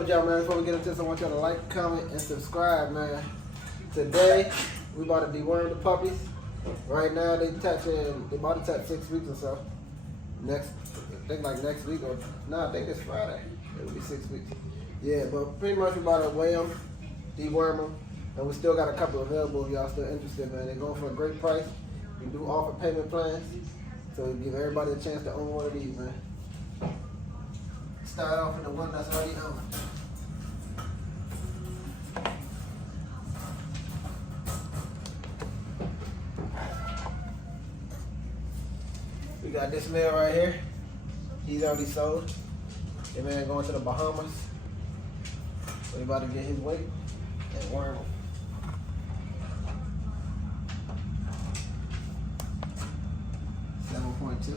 up with y'all, man? Before we get into this, I want y'all to like, comment, and subscribe, man. Today, we about to deworm the puppies. Right now, they about to touch 6 weeks or so. I think like next week or, no, I think it's Friday. It'll be 6 weeks. Yeah, but pretty much we about to weigh them, deworm them, and we still got a couple available if y'all still interested, man. They're going for a great price. We do offer payment plans, so we give everybody a chance to own one of these, man. Start off with the one that's already owned. We got this male right here. He's already sold. That man going to the Bahamas. So he about to get his weight and worm him. .2.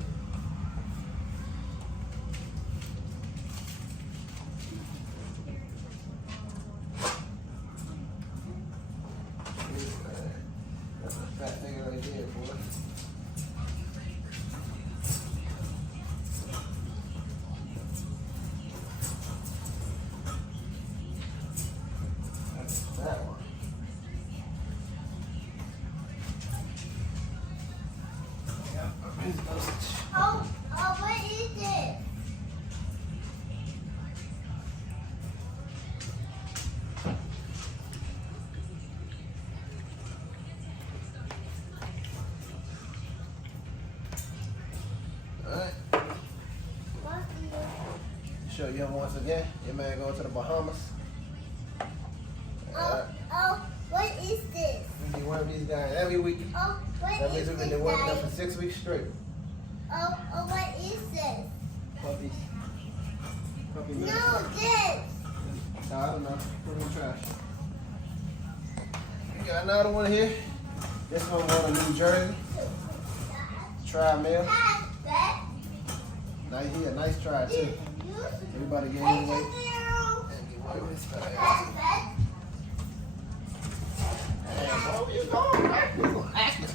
That's a fat thing right there, boy. That's that one. What is this? Alright. Show you him once again. Your man going to the Bahamas. What is this? We deworm these guys every week. What That is means we've been this, deworming them Daddy? for 6 weeks straight. What is this? Puppies. Puppy No, medicine. this. I don't know. Put in the trash. We got another one here. This one going to New Jersey. Tri-male. Nice here, nice try too. Everybody get his weight and get one of his fat. Hey, where you going, man? You gonna act it.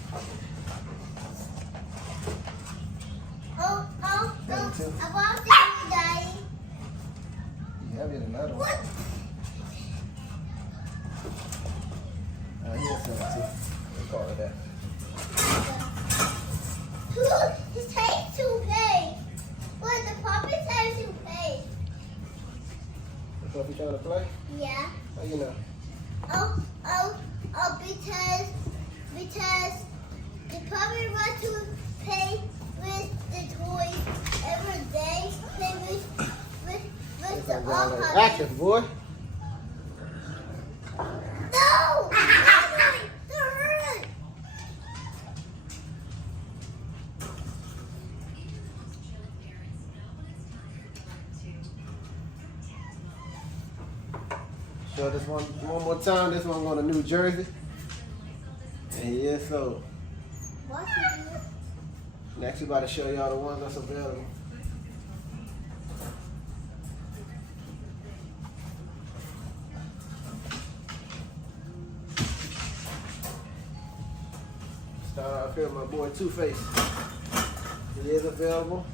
I want to Daddy. You heavier than that one. What? Here's 17. We'll call it that. His tail's too big. What, the puppy's tail's too big? The puppy trying to play? Yeah. How you know? Because the puppy wants to play with the toys every day. Play with the all puppy. Active, boy. No! Don't hurt! Show this one more time. This one going to New Jersey. And he is sold. What's it? Next, we about to show y'all the ones that's available. Start off here with my boy Two-Face. He is available.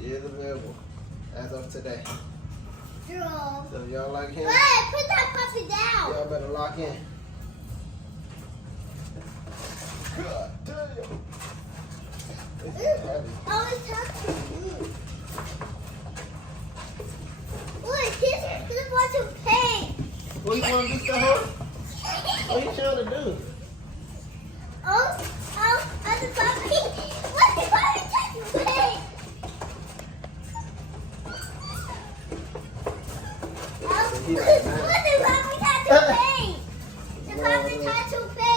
He is available as of today. Girl. So if y'all like him, Hey, put that puppy down. y'all better lock in. God damn. It's heavy. Oh, it's touching me. Look, he's about to pay. What you want to do to her? What you trying to do? Oh, the puppy. What the puppy touching me? He What like, the man. puppy touching me? The puppy touching me.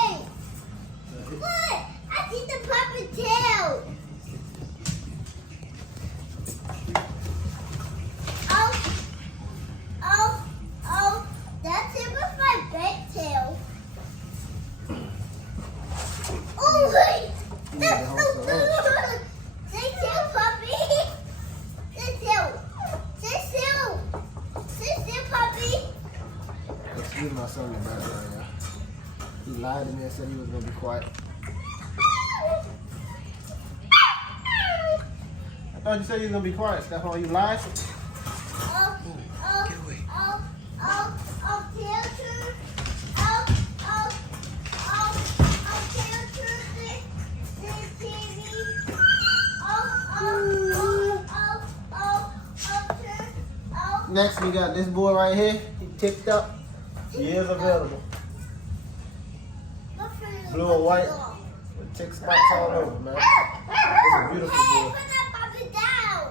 Look, I see the puppy tail. Oh, that's it with my big tail. Oh, wait. You need to hold the rope. Sit still, puppy. Sit still. Sit still. Sit still, puppy. Excuse my son in the background, y'all. He lied to me and said he was going to be quiet. I thought you said you was going to be quiet, Stephon. You lied? Oh, Next, we got this boy right here. He ticked up. He is available. Blue and white with tick spots all over, man. It's a beautiful boy.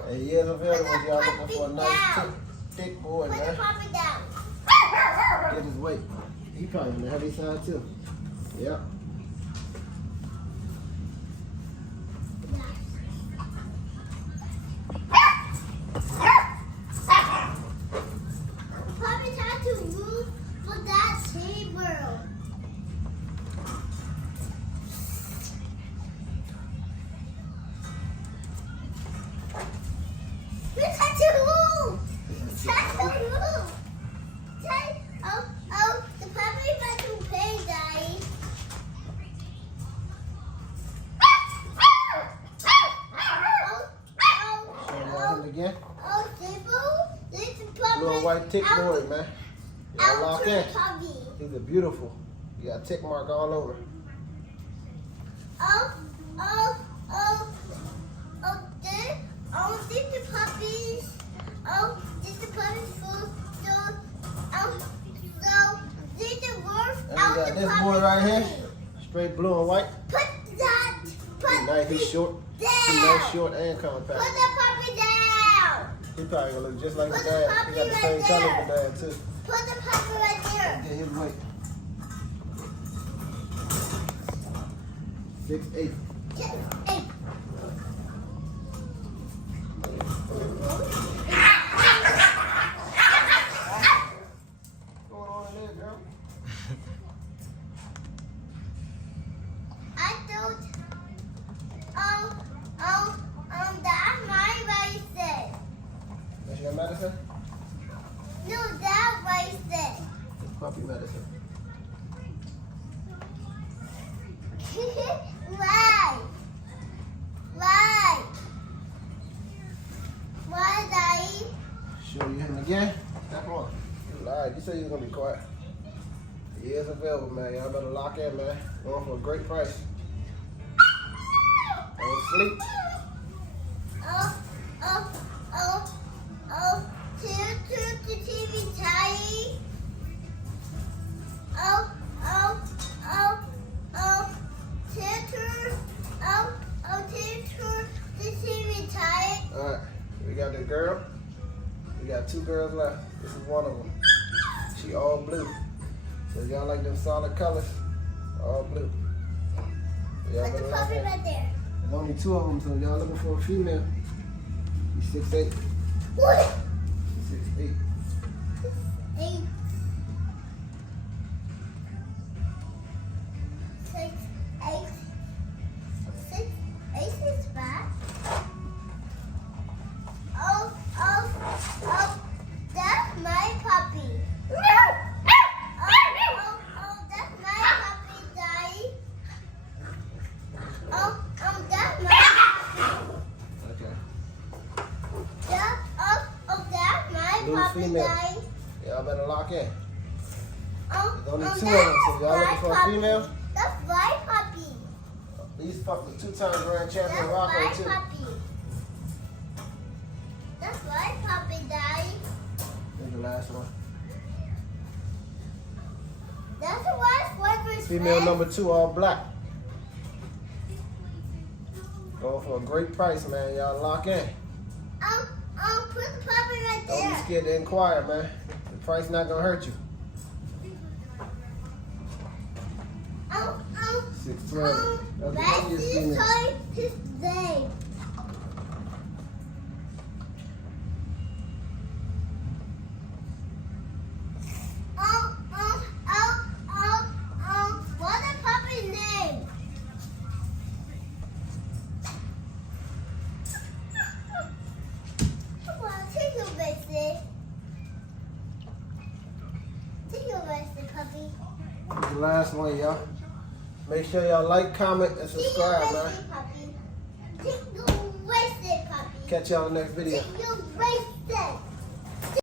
And he is available if y'all looking for a nice thick boy, man. Get his weight. He probably on the heavy side too. Yep. Again. Blue and white tick boy, man. Y'all lock in. These are beautiful. You got tick mark all over. These the puppies. These the puppies for so these the worms. And we got this boy right here. Straight blue and white. Put nice, he's short. He's nice, short and coming Put packed. the puppy down. He probably gonna look just like his dad. He got the same color as his dad too. Put the puppy right there. Get his weight. 6'8". Hey. What's going on in there, girl? I thought, that's my medicine. That's your medicine? No, that's medicine. It's puppy medicine. Why? Why, Daddy? Show you him again? Step on. You lied. You said you was gonna be quiet. He is available, man. Y'all better lock in, man. Going for a great price. Don't sleep. Turn the TV, Daddy. Turn the TV, Daddy. Alright, we got the girl. We got 2 girls left. This is one of them. She all blue. So y'all like them solid colors? All blue. Y'all Put the better lock puppy in. right there. There's only 2 of them, so y'all looking for a female. He's 6'8". What? 6'8". 8. 6, 8. 6, 8 is back. That's my puppy. That's my puppy, Daddy. That's my puppy. Okay. That's my Blue puppy, female. Daddy. Y'all better lock in. There's only 2 of That's them, so y'all looking for a my female? puppy. That's my puppy. These puppies 2-time grand champion That's Rocco my too. puppy. That's my puppy, Daddy. Here's the last one. That's the one for his Female friend. number 2, all black. Going for a great price, man. Y'all lock in. Put the puppy right Don't be there. scared to inquire, man. The price not gonna hurt you. 6'12". That's the Let's youngest see female. his name. What's the puppy's name? Come on, take your visit. Take your visit, puppy. This is the last one, y'all. Make sure y'all like, comment, and subscribe, man. Take your visit, puppy. Catch y'all in the next video. Take your visit.